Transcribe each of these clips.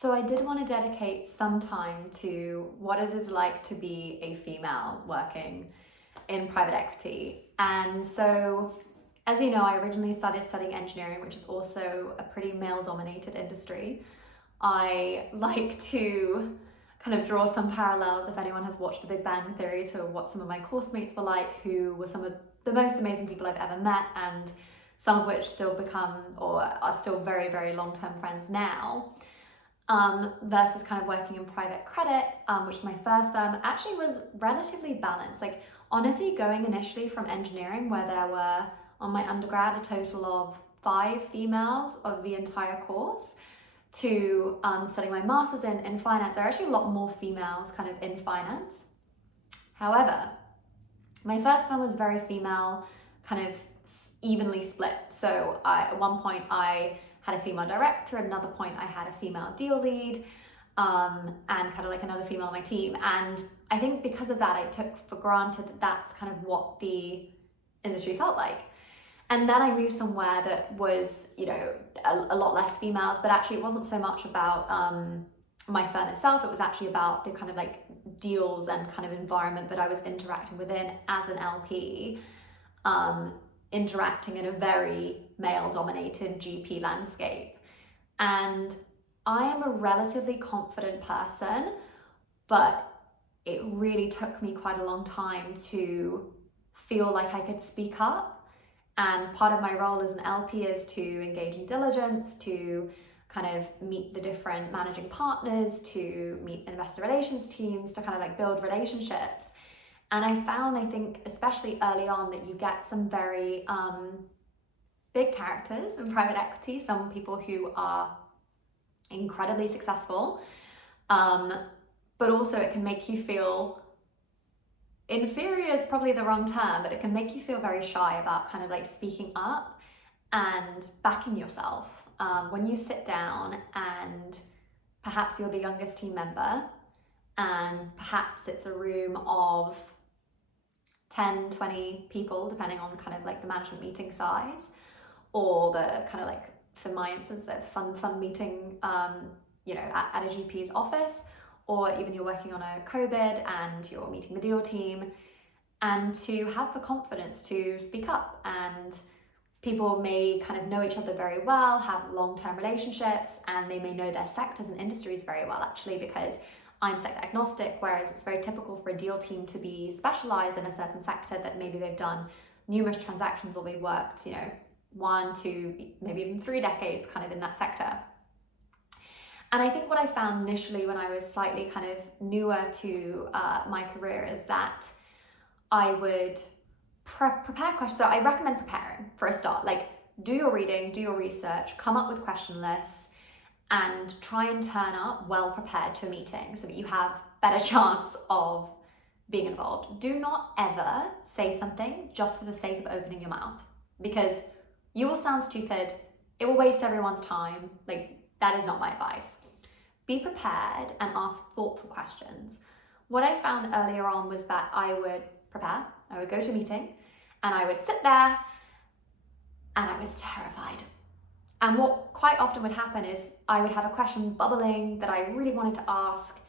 So I did want to dedicate some time to what it is like to be a female working in private equity. And so, as you know, I originally started studying engineering, which is also a pretty male-dominated industry. I like to kind of draw some parallels, if anyone has watched The Big Bang Theory, to what some of my course mates were like, who were some of the most amazing people I've ever met, and some of which still become or are still very, very long-term friends now. Versus kind of working in private credit, which my first firm actually was relatively balanced. Like, honestly, going initially from engineering, where there were on my undergrad a total of 5 females of the entire course, to studying my master's in finance, there are actually a lot more females kind of in finance. However, my first firm was very female, kind of evenly split. So at one point I had a female director, at another point I had a female deal lead, and kind of like another female on my team. And I think because of that, I took for granted that that's kind of what the industry felt like. And then I moved somewhere that was, a lot less females, but actually it wasn't so much about my firm itself. It was actually about the kind of like deals and kind of environment that I was interacting within as an LP, interacting in a very male-dominated GP landscape. And I am a relatively confident person, but it really took me quite a long time to feel like I could speak up. And part of my role as an LP is to engage in diligence, to kind of meet the different managing partners, to meet investor relations teams, to kind of like build relationships. And I found, I think, especially early on, that you get some very big characters in private equity, some people who are incredibly successful, but also it can make you feel inferior is probably the wrong term, but it can make you feel very shy about kind of like speaking up and backing yourself. When you sit down and perhaps you're the youngest team member, and perhaps it's a room of 10, 20 people, depending on kind of like the management meeting size, or the kind of like, for my instance, a fund meeting, at a GP's office, or even you're working on a co-bid and you're meeting the deal team, and to have the confidence to speak up. And people may kind of know each other very well, have long-term relationships, and they may know their sectors and industries very well, actually, because I'm sector agnostic, whereas it's very typical for a deal team to be specialized in a certain sector, that maybe they've done numerous transactions, or they've worked, 1, 2, maybe even 3 decades kind of in that sector. And I think what I found initially when I was slightly kind of newer to my career is that I would prepare questions. So I recommend preparing for a start. Like, do your reading, do your research, come up with question lists, and try and turn up well prepared to a meeting so that you have better chance of being involved. Do not ever say something just for the sake of opening your mouth, because you will sound stupid. It will waste everyone's time. Like, that is not my advice. Be prepared and ask thoughtful questions. What I found earlier on was that I would prepare, I would go to a meeting, and I would sit there, and I was terrified. And what quite often would happen is I would have a question bubbling that I really wanted to ask,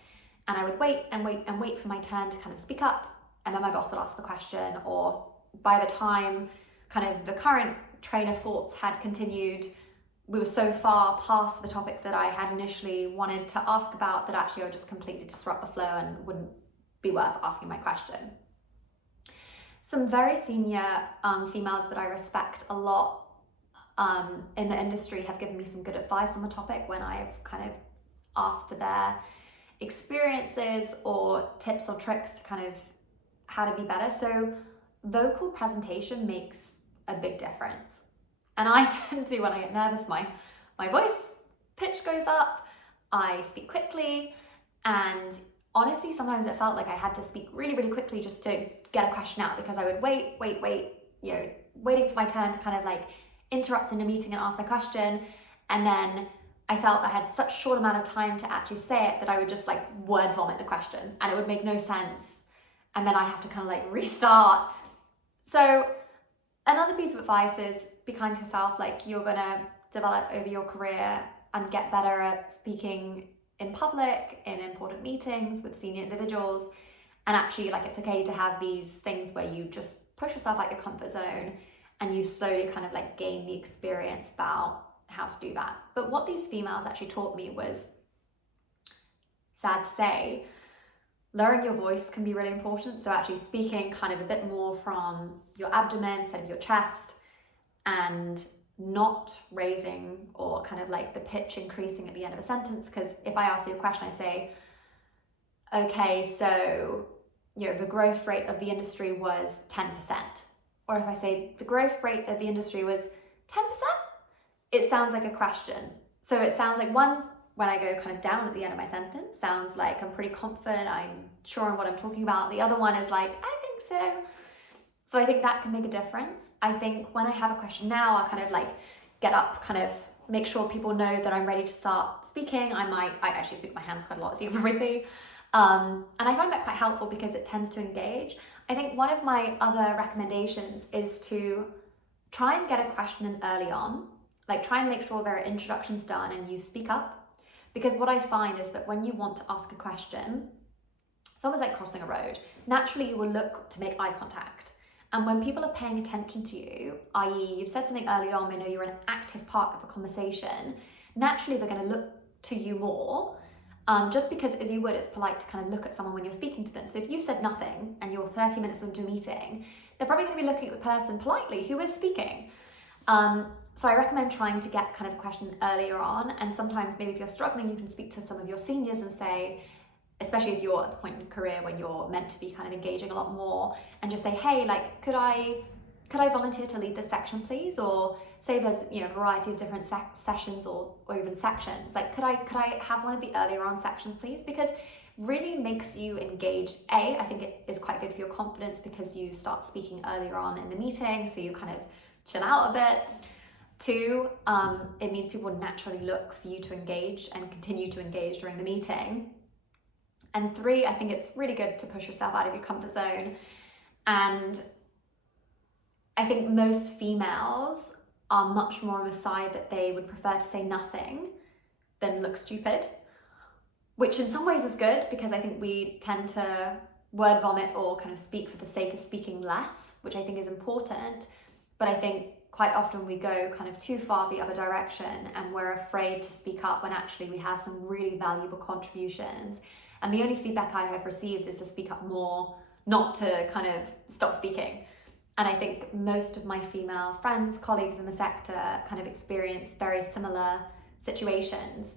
and I would wait and wait and wait for my turn to kind of speak up, and then my boss would ask the question, or by the time kind of the current train of thoughts had continued, we were so far past the topic that I had initially wanted to ask about that actually I would just completely disrupt the flow and wouldn't be worth asking my question. Some very senior females that I respect a lot in the industry have given me some good advice on the topic when I've kind of asked for their experiences or tips or tricks to kind of how to be better. So vocal presentation makes a big difference. And I tend to, when I get nervous, my voice pitch goes up, I speak quickly, and honestly, sometimes it felt like I had to speak really, really quickly just to get a question out, because I would wait, waiting for my turn to kind of like interrupt in a meeting and ask my question, and then I felt I had such a short amount of time to actually say it that I would just like word vomit the question, and it would make no sense, and then I'd have to kind of like restart. So another piece of advice is be kind to yourself. Like, you're gonna develop over your career and get better at speaking in public, in important meetings with senior individuals. And actually, like, it's okay to have these things where you just push yourself out your comfort zone and you slowly kind of like gain the experience about how to do that. But what these females actually taught me was, sad to say, lowering your voice can be really important. So actually speaking kind of a bit more from your abdomen instead of your chest, and not raising or kind of like the pitch increasing at the end of a sentence. Because if I ask you a question, I say, okay, so, you know, the growth rate of the industry was 10%. Or if I say the growth rate of the industry was 10%, it sounds like a question. So it sounds like one, when I go kind of down at the end of my sentence, sounds like I'm pretty confident, I'm sure on what I'm talking about. The other one is like, I think so. So I think that can make a difference. I think when I have a question now, I'll kind of like get up, kind of make sure people know that I'm ready to start speaking. I actually speak with my hands quite a lot, as you can probably see. And I find that quite helpful because it tends to engage. I think one of my other recommendations is to try and get a question in early on, like try and make sure there are introductions done and you speak up. Because what I find is that when you want to ask a question, it's almost like crossing a road. Naturally, you will look to make eye contact. And when people are paying attention to you, i.e. you've said something early on, they know you're an active part of the conversation, naturally they're going to look to you more. Just because, as you would, it's polite to kind of look at someone when you're speaking to them. So if you said nothing and you're 30 minutes into a meeting, they're probably going to be looking at the person politely who is speaking. So I recommend trying to get kind of a question earlier on. And sometimes maybe if you're struggling, you can speak to some of your seniors and say, especially if you're at the point in your career when you're meant to be kind of engaging a lot more, and just say, hey, like, could I volunteer to lead this section, please? Or say there's, you know, a variety of different sessions or even sections. Like, could I have one of the earlier on sections, please? Because really makes you engaged. I think it is quite good for your confidence because you start speaking earlier on in the meeting, so you kind of chill out a bit. 2, it means people naturally look for you to engage and continue to engage during the meeting. And 3, I think it's really good to push yourself out of your comfort zone. And I think most females are much more on the side that they would prefer to say nothing than look stupid, which in some ways is good because I think we tend to word vomit or kind of speak for the sake of speaking less, which I think is important. But I think quite often we go kind of too far the other direction and we're afraid to speak up when actually we have some really valuable contributions. And the only feedback I have received is to speak up more, not to kind of stop speaking. And I think most of my female friends, colleagues in the sector kind of experience very similar situations.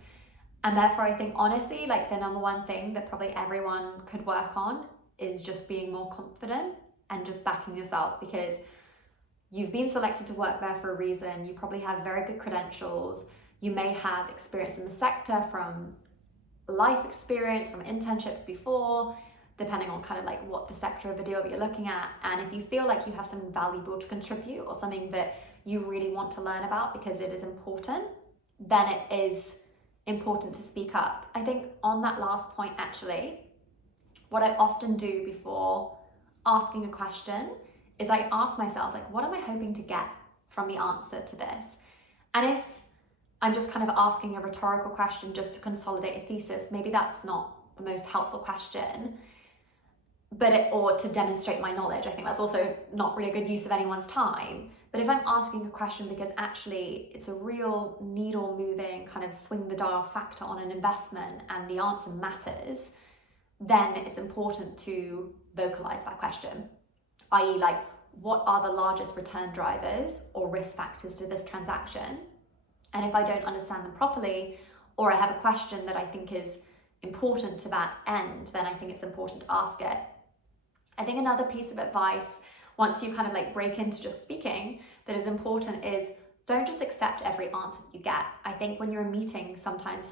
And therefore I think honestly, like the number one thing that probably everyone could work on is just being more confident and just backing yourself, because you've been selected to work there for a reason. You probably have very good credentials. You may have experience in the sector from life experience, from internships before, depending on kind of like what the sector of the deal that you're looking at. And if you feel like you have something valuable to contribute or something that you really want to learn about because it is important, then it is important to speak up. I think on that last point, actually, what I often do before asking a question is I ask myself, like, what am I hoping to get from the answer to this? And if I'm just kind of asking a rhetorical question just to consolidate a thesis, maybe that's not the most helpful question, or to demonstrate my knowledge. I think that's also not really a good use of anyone's time. But if I'm asking a question because actually it's a real needle moving kind of swing the dial factor on an investment and the answer matters, then it's important to vocalize that question. i.e. like, what are the largest return drivers or risk factors to this transaction? And if I don't understand them properly, or I have a question that I think is important to that end, then I think it's important to ask it. I think another piece of advice, once you kind of like break into just speaking, that is important is don't just accept every answer that you get. I think when you're in a meeting, sometimes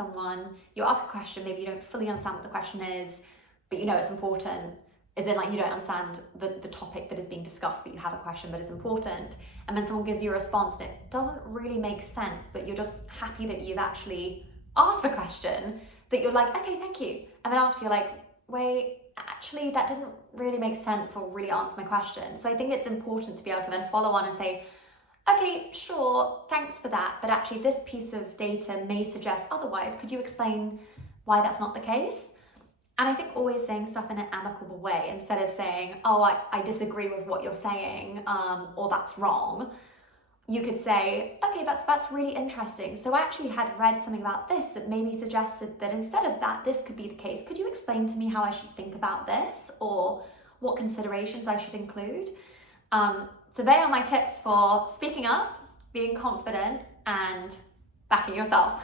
you ask a question, maybe you don't fully understand what the question is, but you know it's important. As in, like, you don't understand the topic that is being discussed, but you have a question that is important. And then someone gives you a response and it doesn't really make sense, but you're just happy that you've actually asked the question, that you're like, okay, thank you. And then after you're like, wait, actually, that didn't really make sense or really answer my question. So I think it's important to be able to then follow on and say, okay, sure, thanks for that, but actually this piece of data may suggest otherwise. Could you explain why that's not the case. And I think always saying stuff in an amicable way instead of saying, oh, I disagree with what you're saying, or that's wrong. You could say, okay, that's really interesting. So I actually had read something about this that maybe suggested that instead of that, this could be the case. Could you explain to me how I should think about this, or what considerations I should include? So they are my tips for speaking up, being confident, and backing yourself.